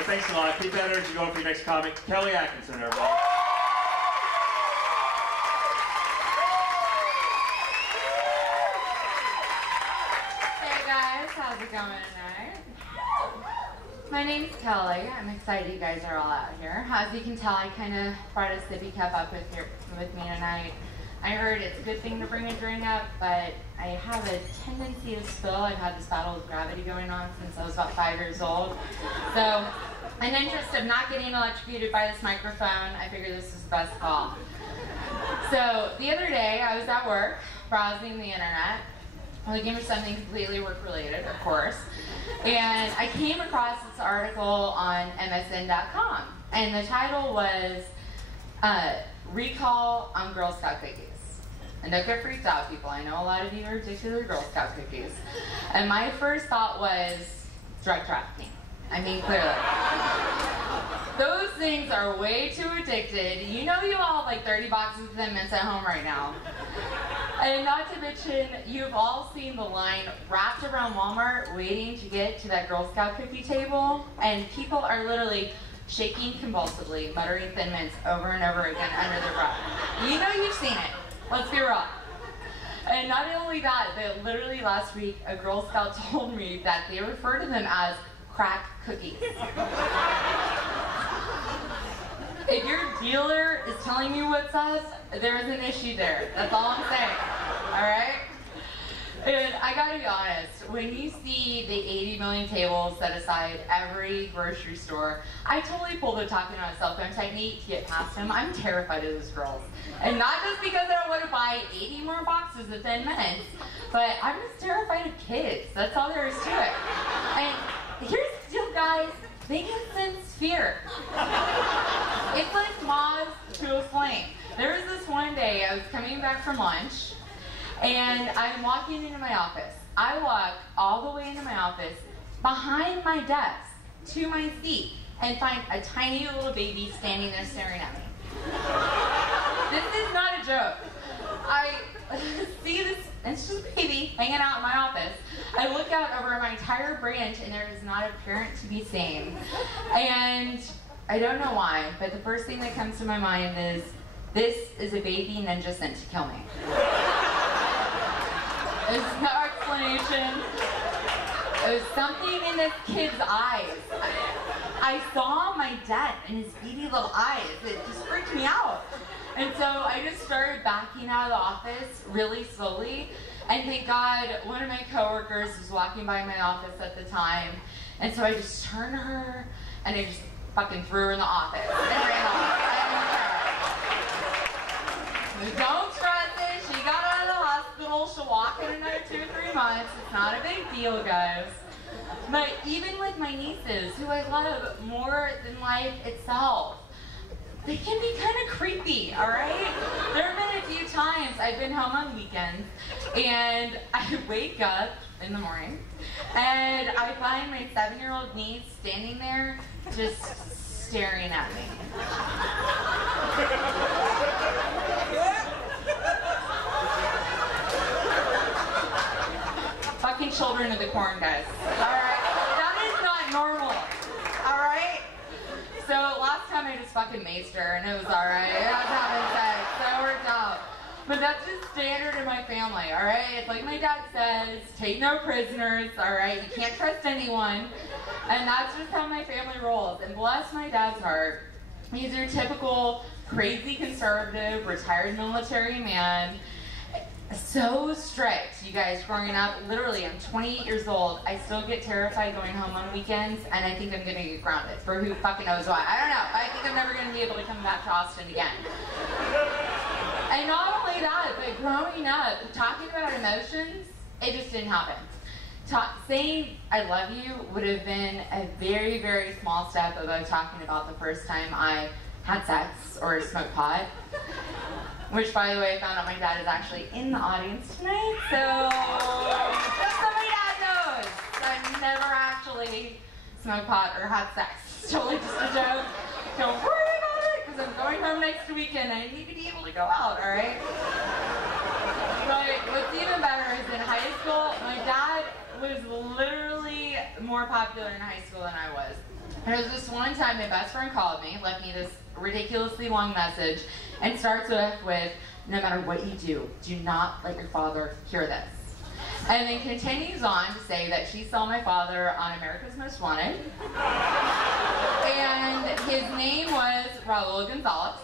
right, thanks a lot. Keep that energy going for your next comic. Kelly Atkinson, everybody. Hey guys, how's it going tonight? My name's Kelly. I'm excited you guys are all out here. As you can tell, I kind of brought a sippy cup up with me tonight. I heard it's a good thing to bring a drink up, but I have a tendency to spill. I've had this battle with gravity going on since I was about 5 years old. So, in interest of not getting electrocuted by this microphone, I figured this was the best call. So, the other day, I was at work, browsing the internet, looking for something completely work-related, of course, and I came across this article on MSN.com, and the title was Recall on Girl Scout Cookies. And don't get freaked out, people. I know a lot of you are addicted to Girl Scout cookies. And my first thought was drug trafficking. I mean, clearly. Those things are way too addicted. You know you all have like 30 boxes of them at home right now. And not to mention, you've all seen the line wrapped around Walmart waiting to get to that Girl Scout cookie table. And people are literally shaking convulsively, muttering Thin Mints over and over again under their breath. You know you've seen it. Let's be real. And not only that, but literally last week, a Girl Scout told me that they refer to them as crack cookies. If your dealer is telling you what's up, there is an issue there. That's all I'm saying. All right? And I gotta be honest, when you see the 80 million tables set aside every grocery store, I totally pull the talking on a cell phone technique to get past them. I'm terrified of those girls. And not just because I don't want to buy 80 more boxes of Thin Mints, but I'm just terrified of kids. That's all there is to it. And here's the deal, guys. They can sense fear. It's like moths to a flame. There was this one day, I was coming back from lunch, and I'm walking into my office. I walk all the way into my office, behind my desk, to my seat, and find a tiny little baby standing there staring at me. This is not a joke. I see this, it's just a baby hanging out in my office. I look out over my entire branch, and there is not a parent to be seen. And I don't know why, but the first thing that comes to my mind is, this is a baby ninja sent to kill me. There's no explanation. It was something in this kid's eyes. I saw my dad in his beady little eyes. It just freaked me out. And so I just started backing out of the office really slowly. And thank God, one of my coworkers was walking by my office at the time. And so I just turned to her and I just fucking threw her in the office and ran off. Don't stress it. She got out of the hospital. She'll walk in another 2 or 3 months. It's not a big deal, guys. But even with my nieces, who I love more than life itself, they can be kind of creepy, all right? There have been a few times I've been home on weekends, and I wake up in the morning, and I find my 7-year-old niece standing there just staring at me. Fucking children of the corn, guys. Alright? That is not normal. Alright? So last time I just fucking maced her and it was alright. I was having sex. So it worked out. But that's just standard in my family, alright? It's like my dad says, take no prisoners, alright? You can't trust anyone. And that's just how my family rolls. And bless my dad's heart. He's your typical crazy conservative, retired military man. So strict, you guys, growing up. Literally, I'm 28 years old. I still get terrified going home on weekends, and I think I'm going to get grounded for who fucking knows why. I don't know. I think I'm never going to be able to come back to Austin again. And not only that, but growing up, talking about emotions, it just didn't happen. Saying I love you would have been a very, very small step above talking about the first time I had sex or smoked pot. Which, by the way, I found out my dad is actually in the audience tonight, so just so my dad knows, I've never actually smoked pot or had sex. It's totally just a joke. Don't worry about it, because I'm going home next weekend and I need to be able to go out, alright? But what's even better is in high school, my dad was literally more popular in high school than I was. There was this one time my best friend called me, left me this ridiculously long message, and starts with, no matter what you do not let your father hear this. And then continues on to say that she saw my father on America's Most Wanted. And his name was Raul Gonzalez.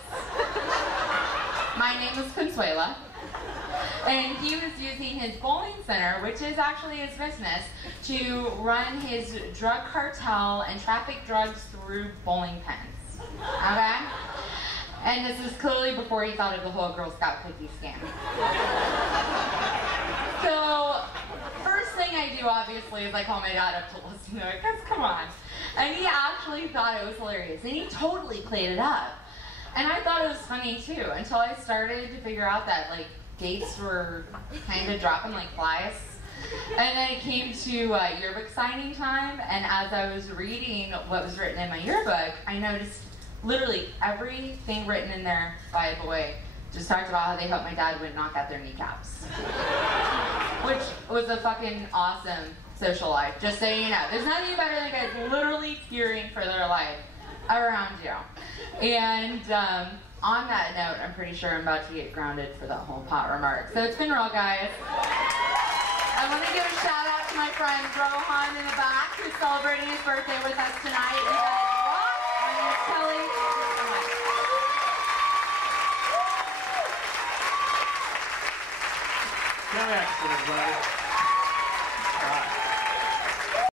My name was Consuela. And he was using his bowling center, which is actually his business, to run his drug cartel and traffic drugs through bowling pins. Okay? And this is clearly before he thought of the whole Girl Scout cookie scam. So, first thing I do, obviously, is I call my dad up to listen to it, because come on. And he actually thought it was hilarious. And he totally played it up. And I thought it was funny, too, until I started to figure out that, like, dates were kind of dropping like flies. And then it came to yearbook signing time, and as I was reading what was written in my yearbook, I noticed literally everything written in there by a boy just talked about how they hoped my dad would knock out their kneecaps. Which was a fucking awesome social life, just so you know. There's nothing better than guys literally fearing for their life around you. And on that note, I'm pretty sure I'm about to get grounded for that whole pot remark. So it's been real, guys. I want to give a shout out to my friend Rohan in the back, who's celebrating his birthday with us tonight. You guys rock. My name is Kelly. Kelly Atkinson, everybody.